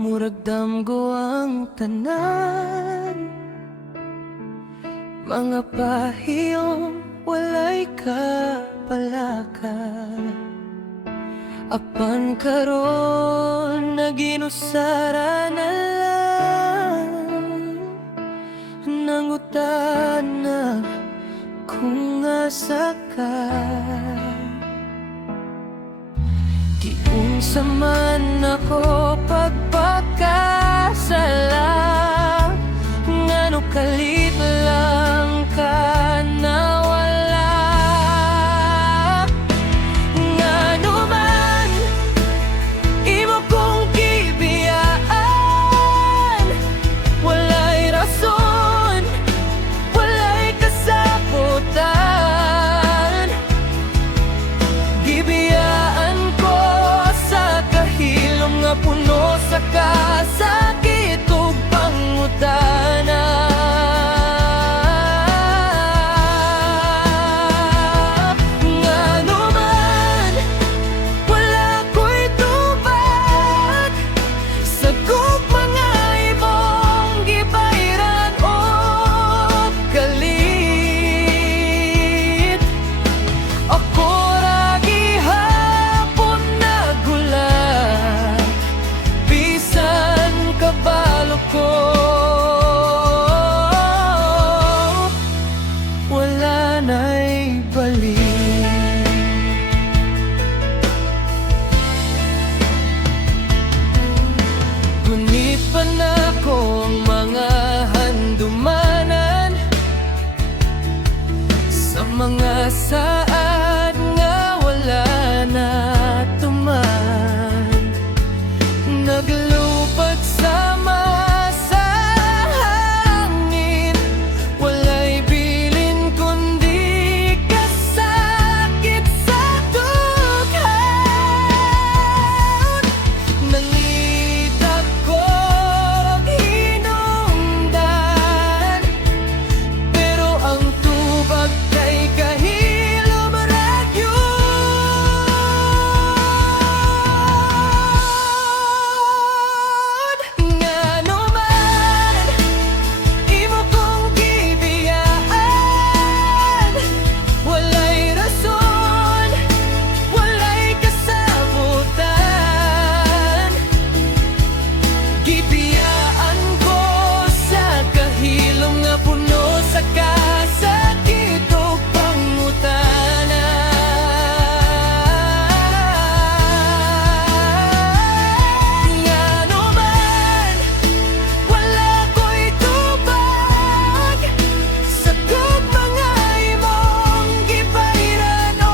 murag damgo ang tanan. Mga pahiyong walay kapalaka, apan karon naginusara na lang. Nangutana kung asa ka, di unsa man ako pagpakasala. Ngano kalit lang ka nawala. Ngano man imo kong gibiyaan, walay rason, walay kasabutan. Gibiyaan ko sa kahilom nga puno sa kasakit ug pangutana. Ngano man wala ko'y tubag sa gugmanga imong gibayran o kalit. Ako ra gihapon nagulat, bisan kabalo ko wala na'y balik. Ngunit pa na ko ang mga handumanan sa mga saad nga wala na tuman. Naglupad sa masa hangin, walay bilin kundi kasakit sa dughan. Nangita ko hinungdan, pero ang tubag kay kahilom ra gyud. Ngano man imo kong gibiyaan, walay rason, walay kasabutan. Gibiyaan ko sa kahilom nga puno sa kasakit ug pangutana. Ngano man wala ko'y tubag sa gugmanga imong gibayran o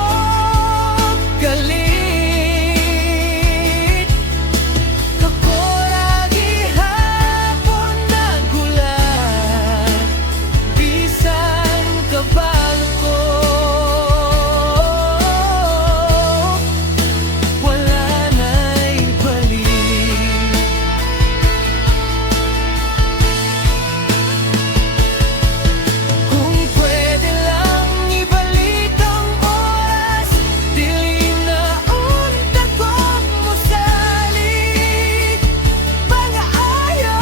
kalit. Ako ra gihapon nagulat, bisan kabalo ko wala na'y balik. Kung pwede lang ibalik ang oras, dili na unta ko mosalig pang-aayo.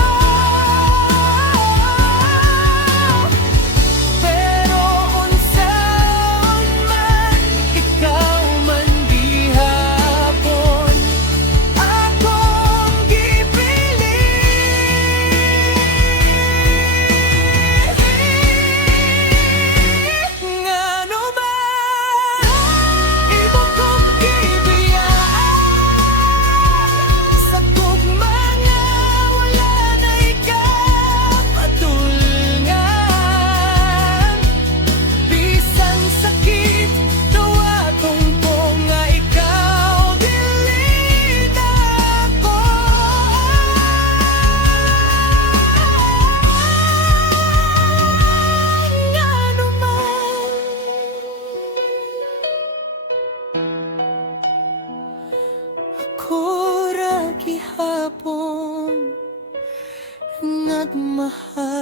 Pero unsaon man ikaw man gihapon akong gipilit. Ngano man imo kong gibiyaan, sa gugmanga wala na'y kapatulngan. Bisan sakit tuwa tungko nga ikaw dili na ako. Ngano man ako ra gihapon nagmahal.